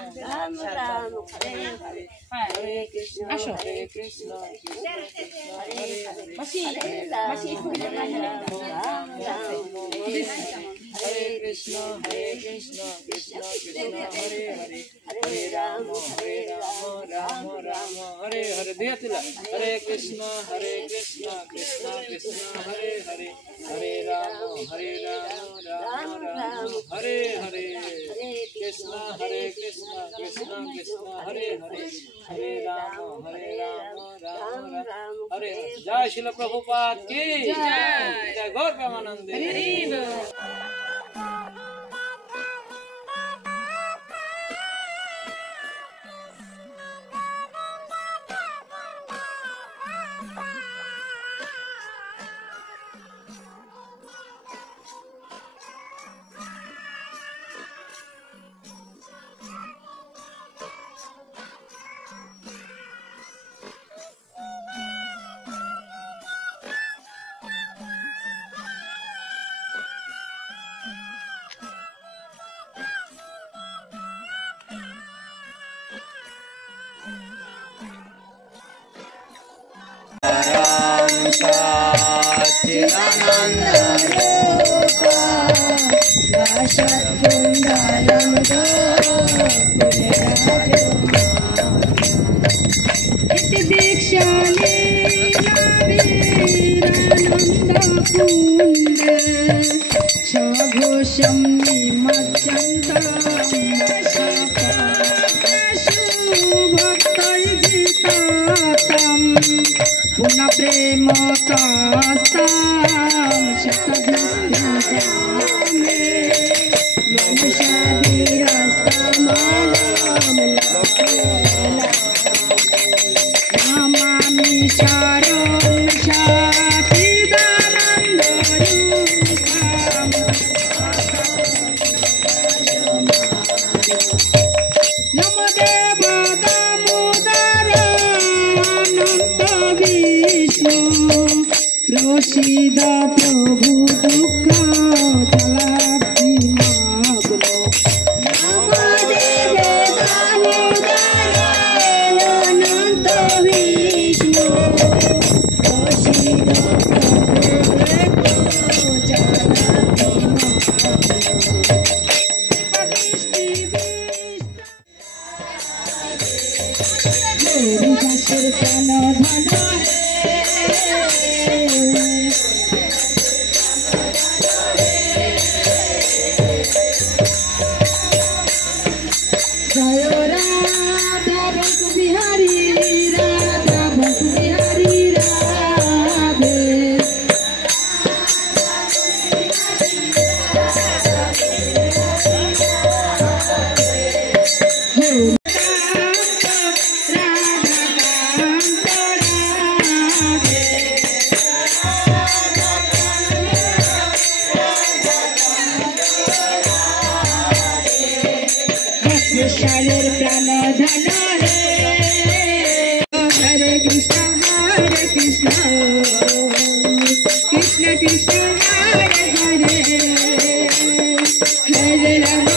Ram Ram Hare Hare Hare Krishna Hare Krishna Krishna Krishna Hare Hare Hare Ram Hare Krishna Krishna Krishna Hare Hare Hare Ram Ram Ram Hare Hare Deyatila Hare Krishna Krishna Krishna Hare Hare Hare Ram Ram Ram Hare Hare Krishna Krishna Krishna Hare Hare Hare Ram Ram Ram Hare Hare Jai Srila Prabhupada ki Jai Gaur Premanande Krishna Hare Hare Hare Rama